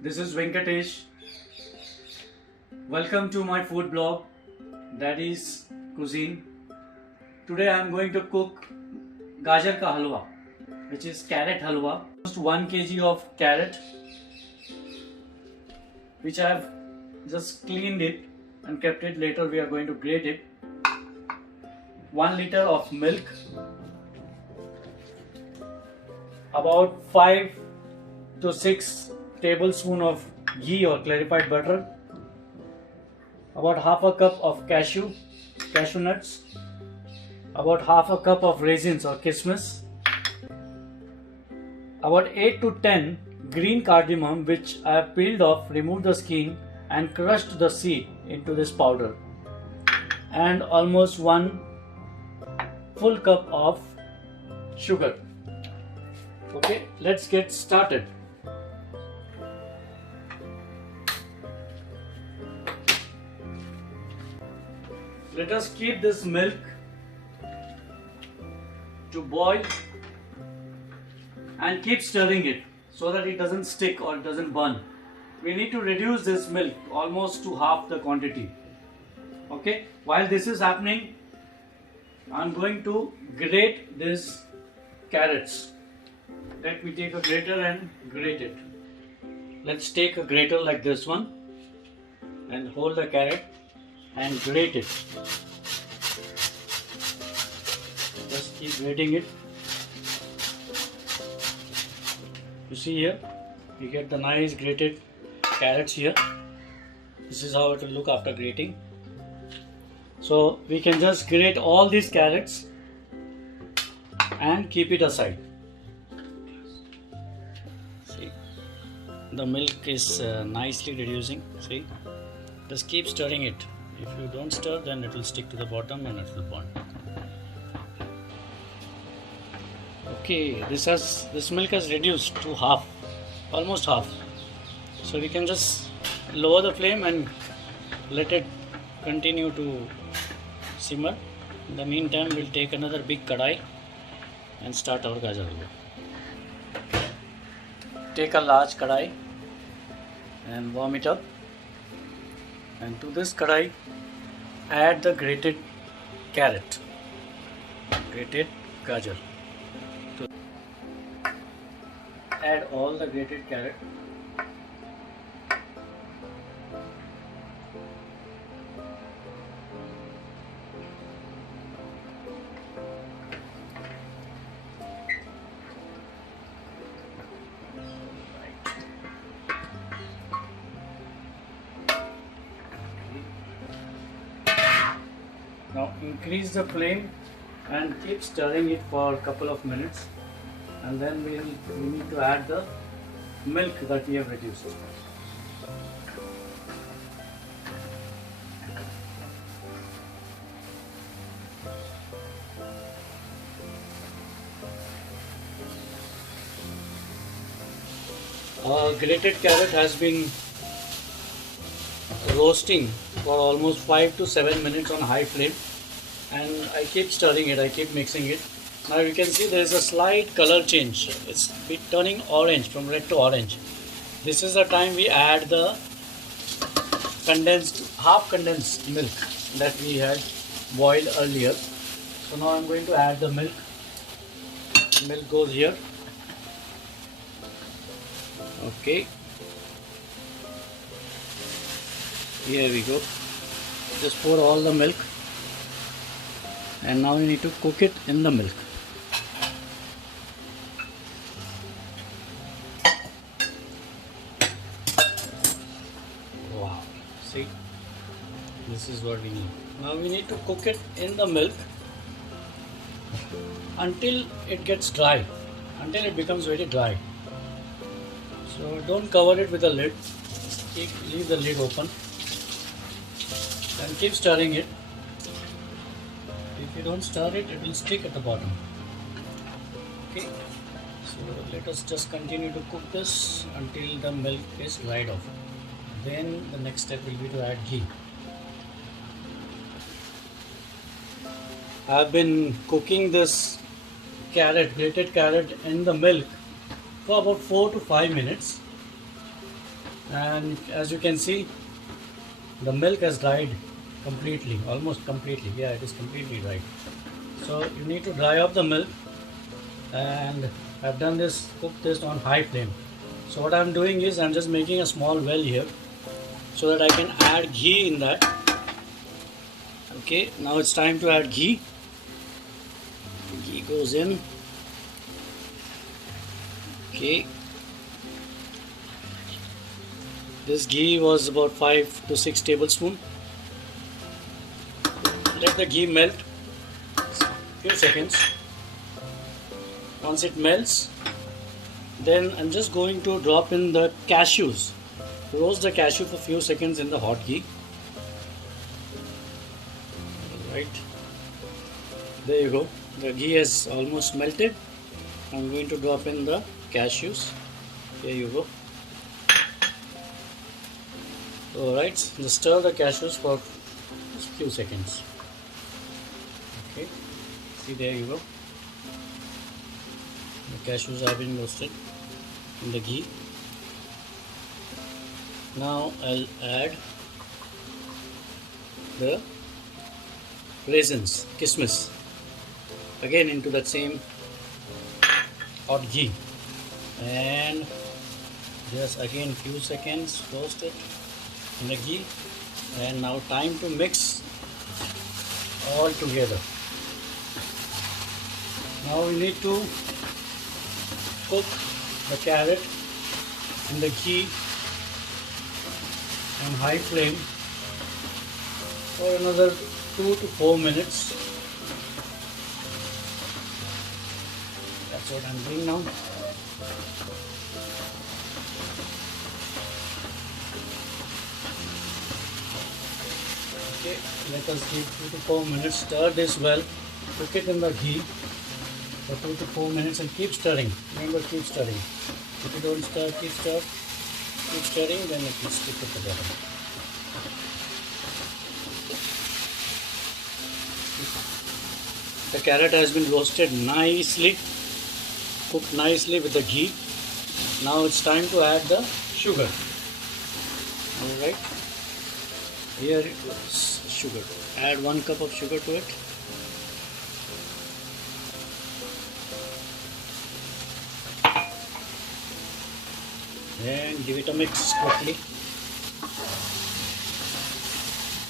This is Venkatesh. Welcome to my food blog, Daddy's Cuisine. Today I am going to cook gajar ka halwa, which is carrot halwa. Just 1 kg of carrot, which I have just cleaned it and kept it. Later we are going to grate it. 1 liter of milk, about 5 to 6 tablespoons of ghee or clarified butter, about half a cup of cashew nuts, about half a cup of raisins or kismis, about 8 to 10 green cardamom which I have peeled off, removed the skin and crushed the seed into this powder, and almost 1 full cup of sugar. Okay, let's get started. Let us keep this milk to boil and keep stirring it so that it doesn't stick or it doesn't burn. We need to reduce this milk almost to half the quantity. Okay, while this is happening, I'm going to grate these carrots. Let me take a grater and grate it. Let's take a grater like this one and hold the carrot and grate it. Just keep grating it. You see here, you get the nice grated carrots here. This is how it will look after grating. So we can just grate all these carrots and keep it aside. See, the milk is nicely reducing. See, just keep stirring it. If you don't stir, then it will stick to the bottom and it will burn. Okay, this milk has reduced to half, almost half. So we can just lower the flame and let it continue to simmer. In the meantime, we'll take another big kadai and start our gajar halwa. Take a large kadai and warm it up. And to this kadai, add the grated carrot, grated gajar. Add all the grated carrot. Now increase the flame and keep stirring it for a couple of minutes, and then we need to add the milk that we have reduced. Grated carrot has been roasting for almost 5 to 7 minutes on high flame, and I keep stirring it, I keep mixing it. Now you can see there is a slight color change. It's turning orange, from red to orange. This is the time we add the half condensed milk that we had boiled earlier. So now I'm going to add the milk. Milk goes here. Okay. Here we go. Just pour all the milk, and now we need to cook it in the milk. Wow, see, this is what we need. Now we need to cook it in the milk until it gets dry, until it becomes very dry. So don't cover it with a lid, leave the lid open and keep stirring it. If you don't stir it, it will stick at the bottom. Okay, so let us just continue to cook this until the milk is dried off. Then the next step will be to add ghee. I have been cooking this grated carrot in the milk for about 4 to 5 minutes. and as you can see, the milk has dried completely, almost completely. Yeah, it is completely dried. So you need to dry off the milk, and I've done this, cooked this on high flame. So what I'm doing is I'm just making a small well here so that I can add ghee in that. Okay, now it's time to add ghee. Ghee goes in. Okay, this ghee was about 5 to 6 tablespoons. Let the ghee melt few seconds. Once it melts, then I'm just going to drop in the cashews. Roast the cashew for few seconds in the hot ghee. Right, there you go. The ghee has almost melted. I'm going to drop in the cashews. Here you go. Alright, just stir the cashews for just few seconds. Okay, see, there you go. The cashews have been roasted in the ghee. Now I'll add the raisins, kismis, again into that same hot ghee, and just again few seconds roast it in the ghee. And now time to mix all together. Now we need to cook the carrot in the ghee on high flame for another 2 to 4 minutes. That's what I'm doing now. Okay, let us give 2 to 4 minutes. Stir this well. Cook it in the ghee for 2 to 4 minutes and keep stirring. Remember, keep stirring. If you don't stir, keep stirring, then it will stick it together. The carrot has been roasted nicely, cooked nicely with the ghee. Now it's time to add the sugar. Alright, here it goes, sugar. Add 1 cup of sugar to it. And give it a mix quickly.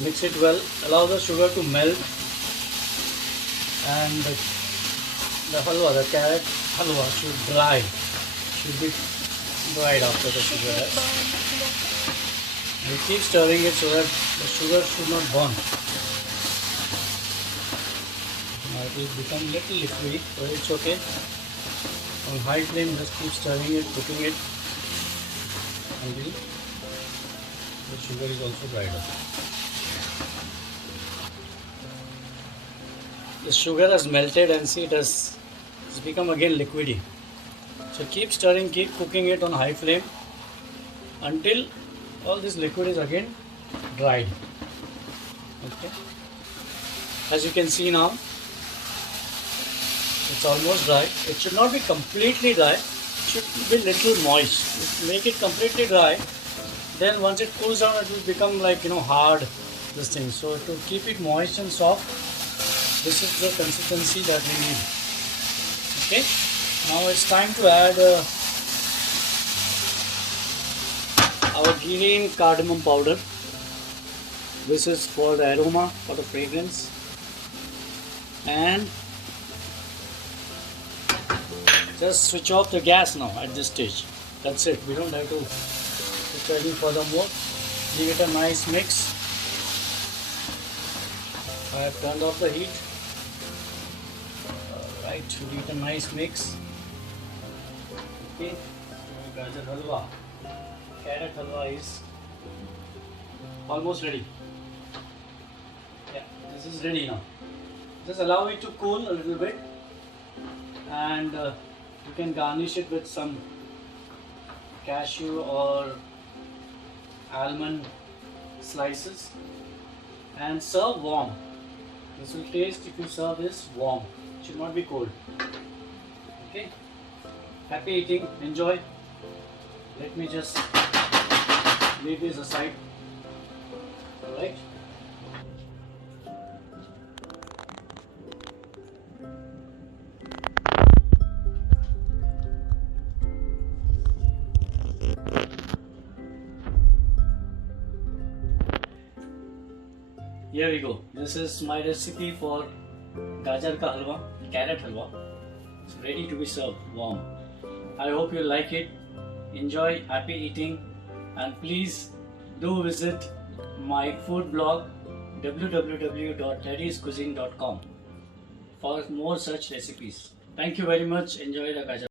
Mix it well. Allow the sugar to melt, and the halwa, the carrot halwa should dry. Should be dried after the sugar has. And keep stirring it so that the sugar should not burn. Now it will become little liquidy, so it's okay. On high flame, just keep stirring it, cooking it until the sugar is also dried up. The sugar has melted, and see, it's become again liquidy. So keep stirring, keep cooking it on high flame until all this liquid is again dried. Okay, as you can see now, it's almost dry. It should not be completely dry. Should be little moist. Make it completely dry, then once it cools down, it will become like, hard, this thing. So to keep it moist and soft, this is the consistency that we need. Okay, now it's time to add our green cardamom powder. This is for the aroma, for the fragrance. And just switch off the gas now at this stage. That's it. We don't have to switch any furthermore. Give it a nice mix. I have turned off the heat. Alright, give it a nice mix. Okay, so gajar halwa, carrot halwa is almost ready. Yeah, this is ready now. Just allow it to cool a little bit, and you can garnish it with some cashew or almond slices and serve warm. This will taste if you serve this warm. It should not be cold. Okay. Happy eating. Enjoy. Let me just leave this aside. Alright. Here we go. This is my recipe for gajar ka halwa, carrot halwa. It's ready to be served warm. I hope you like it. Enjoy, happy eating, and please do visit my food blog www.daddyscuisine.com for more such recipes. Thank you very much. Enjoy the gajar.